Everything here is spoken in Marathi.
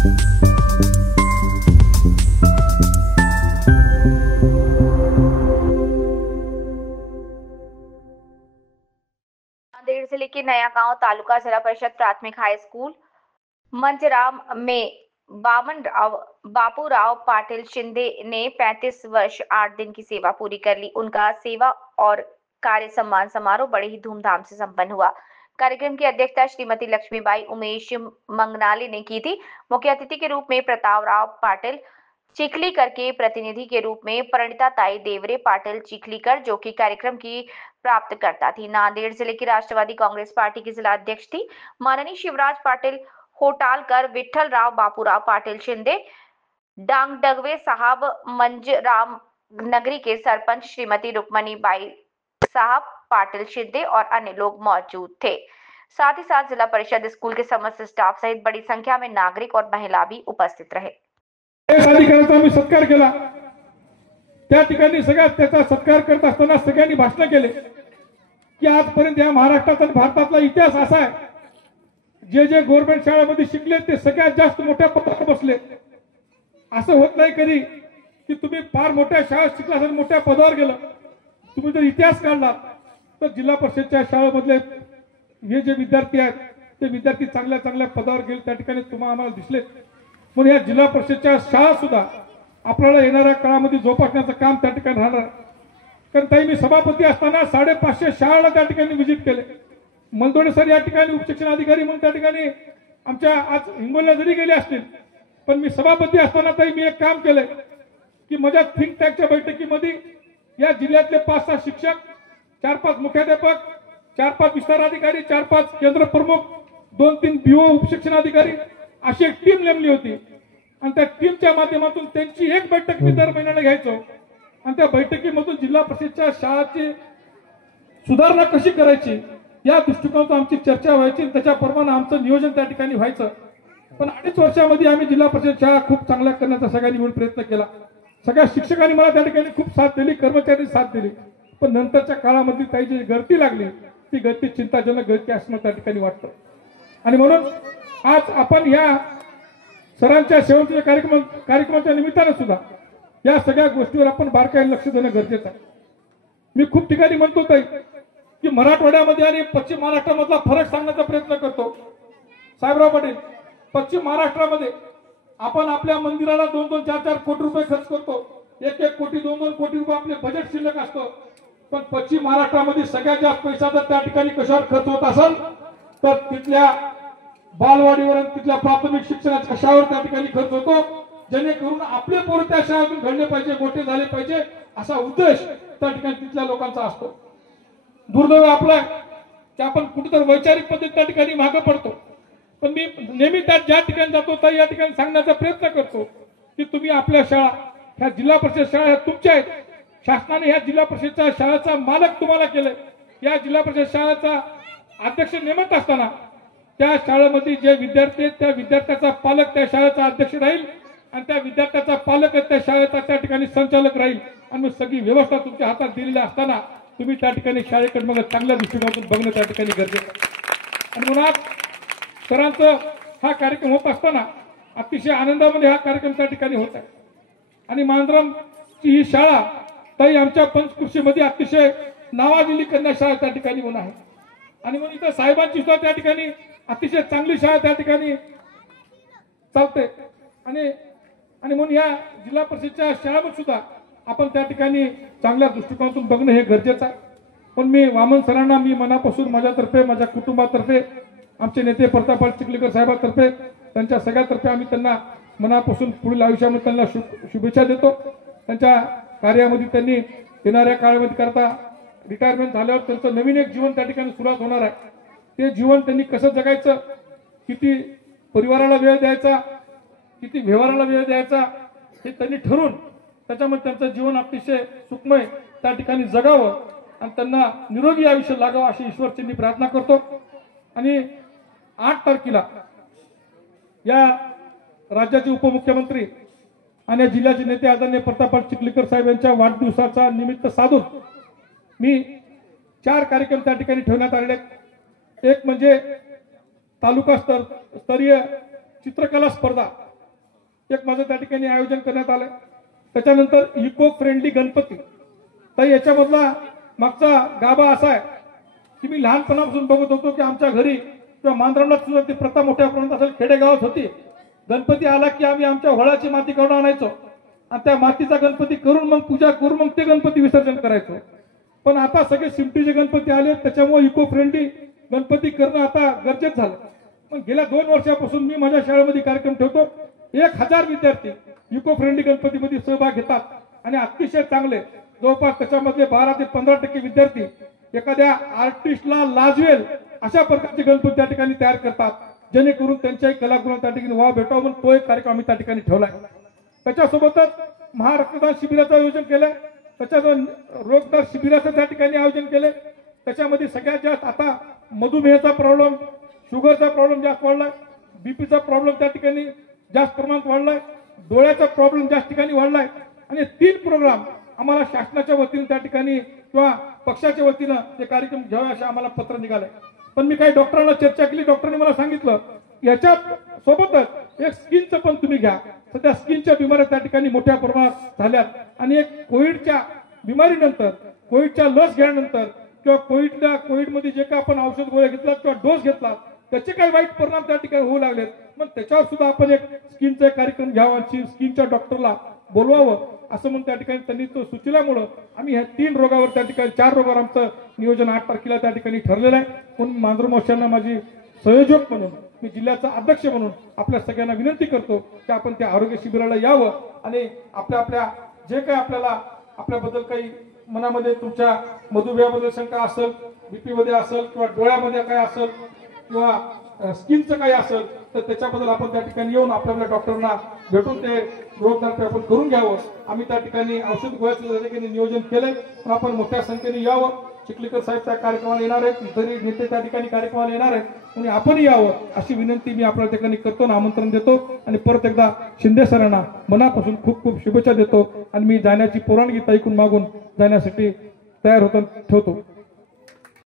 नांदेड़ जिले के नया गांव तालुका जिला परिषद प्राथमिक हाई स्कूल मंजराम में बापूराव पाटिल शिंदे ने 35 वर्ष 8 दिन की सेवा पूरी कर ली। उनका सेवा और कार्य सम्मान समारोह बड़े ही धूमधाम से संपन्न हुआ। कार्यक्रम की अध्यक्षता श्रीमती लक्ष्मीबाई उमेश मंगनाले ने की थी। मुख्य अतिथि के रूप में प्रतापराव पाटिल चिखलीकर के प्रतिनिधि के रूप में परिणीता ताई देवरे पाटिल चिखलीकर, जो कि कार्यक्रम की प्राप्तकर्ता थी। नांदेड़ जिले की राष्ट्रवादी कांग्रेस पार्टी की जिला अध्यक्ष थी माननीय शिवराज पाटिल होटालकर, विठल राव बापूराव पाटिल शिंदे, डांगडगवे साहब, मंजराम नगरी के सरपंच श्रीमती रुक्मणी बाई साहब पाटिल शिंदे और अन्य लोग मौजूद थे। साथ ही साथ जिला परिषद स्कूल के समस्त स्टाफ सहित बड़ी संख्या में नागरिक और महिला भी उपस्थित रहे। अधिकाऱ्यांचा आम्ही सत्कार केला। त्या ठिकाणी सगळ्यात त्याचा सत्कार करत असताना सगळ्यांनी भाषण केले की आजपर्यंत या महाराष्ट्रात आणि भारतातला इतिहास असा आहे, जे जे गव्हर्नमेंट शाळेमध्ये शिकले ते सगळ्यात जास्त मोठ्या पदावर बसले। असं होत नाही कधी की तुम्ही फार मोठ्या शाळेत शिकला आणि मोठ्या पदावर गेला। तुम्ही जर इतिहास काढला तर जिल्हा परिषदच्या शाळेमधले हे जे विद्यार्थी आहेत ते विद्यार्थी चांगल्या चांगल्या पदावर गेले, त्या ठिकाणी तुम्हाला आम्हाला दिसले। म्हणून या जिल्हा परिषदच्या शाळा सुद्धा आपल्याला येणाऱ्या काळामध्ये जोपासण्याचं काम त्या ठिकाणी राहणार। कारण ताई मी सभापती असताना 550 शाळांना त्या ठिकाणी व्हिजिट केले। मलदोडे सर या ठिकाणी उपशिक्षण अधिकारी म्हणून त्या ठिकाणी आमच्या आज हिंगोलीला जरी गेले असतील, पण मी सभापती असताना ताई मी एक काम केलंय की माझ्या थिंक टँकच्या बैठकीमध्ये या जिल्ह्यातले 5-6 शिक्षक, 4-5 मुख्याध्यापक, 4-5 विस्तार अधिकारी, 4-5 केंद्र प्रमुख, 2-3 बीओ उपशिक्षण अधिकारी अशी एक टीम नेमली होती। आणि त्या टीमच्या माध्यमातून त्यांची एक बैठक मी दर महिन्याला घ्यायचो आणि त्या बैठकीमधून जिल्हा परिषदच्या शाळाची सुधारणा कशी करायची या दृष्टिकोनातून आमची चर्चा व्हायची, त्याच्याप्रमाणे आमचं नियोजन त्या ठिकाणी व्हायचं। पण 2.5 वर्षामध्ये आम्ही जिल्हा परिषद शाळा खूप चांगल्या करण्याचा सगळ्यांनी मिळून प्रयत्न केला। सगळ्या शिक्षकांनी मला त्या ठिकाणी खूप साथ दिली, कर्मचाऱ्यांनी साथ दिली। पण नंतरच्या काळामध्ये काही जी गळती लागली ती गळती चिंताजनक गळती असणं त्या ठिकाणी वाटतं। आणि म्हणून आज आपण या सरांच्या शेवटच्या कार्यक्रमाच्या निमित्ताने सुद्धा या सगळ्या गोष्टीवर आपण बारकाईने लक्ष देणं गरजेचं आहे। मी खूप ठिकाणी म्हणतो ताई की मराठवाड्यामध्ये आणि पश्चिम महाराष्ट्रामधला फरक सांगण्याचा प्रयत्न करतो। साहेबराव पाटील, पश्चिम महाराष्ट्रामध्ये आपण आपल्या मंदिराला 2-2, 4-4 कोटी रुपये खर्च करतो, 1-1 कोटी, 2-2 कोटी रुपये आपले बजेट शिल्लक असतं। पण पश्चिम महाराष्ट्रामध्ये सगळ्यात जास्त पैसा जर त्या ठिकाणी कशावर खर्च होत असेल तर तिथल्या बालवाडीवर आणि तिथल्या प्राथमिक शिक्षणाच्या कशावर त्या ठिकाणी खर्च होतो, जेणेकरून आपले पोर त्या शाळेतून घडले पाहिजे, मोठे झाले पाहिजे असा उद्देश त्या ठिकाणी तिथल्या लोकांचा असतो। दुर्दैव आपला की आपण कुठेतरी वैचारिक पद्धत त्या ठिकाणी मागे पडतो। पण मी नेहमी त्या ज्या ठिकाणी जातो त्या या ठिकाणी सांगण्याचा प्रयत्न करतो की तुम्ही आपल्या शाळा, ह्या जिल्हा परिषद शाळा ह्या तुमच्या आहेत। शासनाने ह्या जिल्हा परिषदच्या शाळेचा मालक तुम्हाला केलंय। या जिल्हा परिषद शाळेचा अध्यक्ष नेमत असताना त्या शाळेमध्ये जे विद्यार्थी आहेत त्या विद्यार्थ्याचा पालक त्या शाळेचा अध्यक्ष राहील आणि त्या विद्यार्थ्याचा पालक त्या शाळेचा त्या ठिकाणी संचालक राहील। आणि सगळी व्यवस्था तुमच्या हातात दिलेली असताना तुम्ही त्या ठिकाणी शाळेकडे मग चांगल्या दृष्टिकोनातून बघणं त्या ठिकाणी गरजेचं आहे। आणि म्हणून सरांचा हा कार्यक्रम होत असताना अतिशय आनंदामध्ये हा कार्यक्रम त्या ठिकाणी होत आहे। आणि मांजरामची ही शाळा ताई आमच्या पंचकृषीमध्ये अतिशय नावाजलेली कन्या शाळा त्या ठिकाणी म्हणून आहे। आणि म्हणून इथं साहेबांची सुद्धा त्या ठिकाणी अतिशय चांगली शाळा त्या ठिकाणी चालते। आणि म्हणून या जिल्हा परिषदच्या शाळेमध्ये सुद्धा आपण त्या ठिकाणी चांगल्या दृष्टिकोनातून बघणं हे गरजेचं आहे। पण मी वामन सरांना मी मनापासून माझ्यातर्फे, माझ्या कुटुंबातर्फे, आमचे नेते प्रतापराव चिखलीकर साहेबांतर्फे, त्यांच्या सगळ्यातर्फे आम्ही त्यांना मनापासून पुढील आयुष्यामध्ये त्यांना शुभेच्छा देतो। त्यांच्या कार्यामध्ये त्यांनी येणाऱ्या काळामध्ये करता रिटायरमेंट झाल्यावर त्यांचं नवीन एक जीवन त्या ठिकाणी सुरुवात होणार आहे। ते जीवन त्यांनी कसं जगायचं, किती परिवाराला वेळ द्यायचा, किती व्यवहाराला वेळ द्यायचा हे त्यांनी ठरवून त्याच्यामध्ये त्यांचं जीवन अतिशय सुखमय त्या ठिकाणी जगावं आणि त्यांना निरोगी आयुष्य लागावं अशी ईश्वरचरणी प्रार्थना करतो। आणि 8 तारखेला या राज्याचे उपमुख्यमंत्री आणि जिल्ह्याचे नेते आदरणीय प्रतापराव चिखलीकर साहेब यांच्या वाढदिवसाचा निमित्त साधून मी 4 कार्यक्रम त्या ठिकाणी ठेवण्यात आले। एक म्हणजे तालुका स्तरीय चित्रकला स्पर्धा एक माझं त्या ठिकाणी आयोजन करण्यात आलंय. त्याच्यानंतर इको फ्रेंडली गणपती. तर याच्यामधला मागचा गाभा असा आहे की मी लहानपणापासून बघत होतो की आमच्या घरी किंवा मांजराला सुद्धा ती प्रथा मोठ्या प्रमाणात असेल खेडेगावात होती. गणपती आला की आम्ही आमच्या व्हळाची माती काढून आणायचो आणि त्या मातीचा गणपती करून मग पूजा करून मग ते गणपती विसर्जन करायचो. पण आता सगळे शिमटीचे गणपती आले, त्याच्यामुळे इको फ्रेंडली गणपती करणं आता गरजेचं झालं. पण गेल्या 2 वर्षापासून मी माझ्या शाळेमध्ये कार्यक्रम ठेवतो. 1000 विद्यार्थी इको फ्रेंडली गणपतीमध्ये सहभाग घेतात आणि अतिशय चांगले जवळपास त्याच्यामधले 12 ते 15% विद्यार्थी एखाद्या आर्टिस्टला लाजवेल अशा प्रकारचे गणपती त्या ठिकाणी तयार करतात, जेणेकरून त्यांच्याही कलागुणांना त्या ठिकाणी वाव भेटावा म्हणून तो एक कार्यक्रम आम्ही त्या ठिकाणी ठेवलाय. त्याच्यासोबतच महारक्तदान शिबिराचं आयोजन केलंय. त्याच्यात रोगदार शिबिराचं त्या ठिकाणी आयोजन केलंय. त्याच्यामध्ये सगळ्यात जास्त आता मधुमेहाचा प्रॉब्लेम, शुगरचा प्रॉब्लेम जास्त वाढलाय, बीपीचा प्रॉब्लेम त्या ठिकाणी जास्त प्रमाणात वाढलाय, डोळ्याचा प्रॉब्लेम जास्त ठिकाणी वाढलाय. आणि 3 प्रोग्राम आम्हाला शासनाच्या वतीने त्या ठिकाणी किंवा पक्षाच्या वतीनं ते कार्यक्रम घ्यावे असे आम्हाला पत्र निघालंय. पण मी काही डॉक्टरांना चर्चा केली. डॉक्टरांनी मला सांगितलं याच्या सोबतच एक स्किनचं पण तुम्ही घ्या. सध्या स्किनच्या बिमाऱ्या त्या ठिकाणी मोठ्या प्रमाणात झाल्यात आणि एक कोविडच्या बिमारीनंतर, कोविडच्या लस घ्यानंतर किंवा कोविडमध्ये जे काही आपण औषध गोळ्या घेतला किंवा डोस घेतला त्याचे काही वाईट परिणाम त्या ठिकाणी होऊ लागलेत. मग त्याच्यावर सुद्धा आपण एक स्किनचा कार्यक्रम घ्यावा आणि स्किनच्या डॉक्टरला बोलवावं असं म्हणून त्या ठिकाणी त्यांनी तो सुचल्यामुळं आम्ही ह्या 3 रोगावर त्या ठिकाणी 4 रोगावर आमचं नियोजन 8 तारखेला त्या ठिकाणी ठरलेलं आहे. म्हणून मांजरमोशांना माझी संयोजक म्हणून, मी जिल्ह्याचा अध्यक्ष म्हणून आपल्या सगळ्यांना विनंती करतो की आपण त्या आरोग्य शिबिराला यावं आणि आपल्या जे काही आपल्याला आपल्याबद्दल काही मनामध्ये तुमच्या मधुमेहाबद्दल शंका असेल, बीपी मध्ये असेल किंवा डोळ्यामध्ये काय असेल किंवा स्किनचं काही असेल तर त्याच्याबद्दल आपण त्या ठिकाणी येऊन आपल्या डॉक्टरांना भेटून ते रोगदार आपण करून घ्यावं. आम्ही त्या ठिकाणी औषध गोळ्याचं त्या ठिकाणी नियोजन केलंय. पण आपण मोठ्या संख्येने यावं. चिखलीकर साहेब त्या कार्यक्रमाला येणार आहेत, इतरही नेते त्या ठिकाणी कार्यक्रमाला येणार आहेत आणि आपण यावं अशी विनंती मी आपल्या ठिकाणी करतो आणि आमंत्रण देतो. आणि परत एकदा शिंदे सरांना मनापासून खूप खूप शुभेच्छा देतो आणि मी जाण्याची परवानगी ऐकून मागून जाण्यासाठी तयार होताना ठेवतो.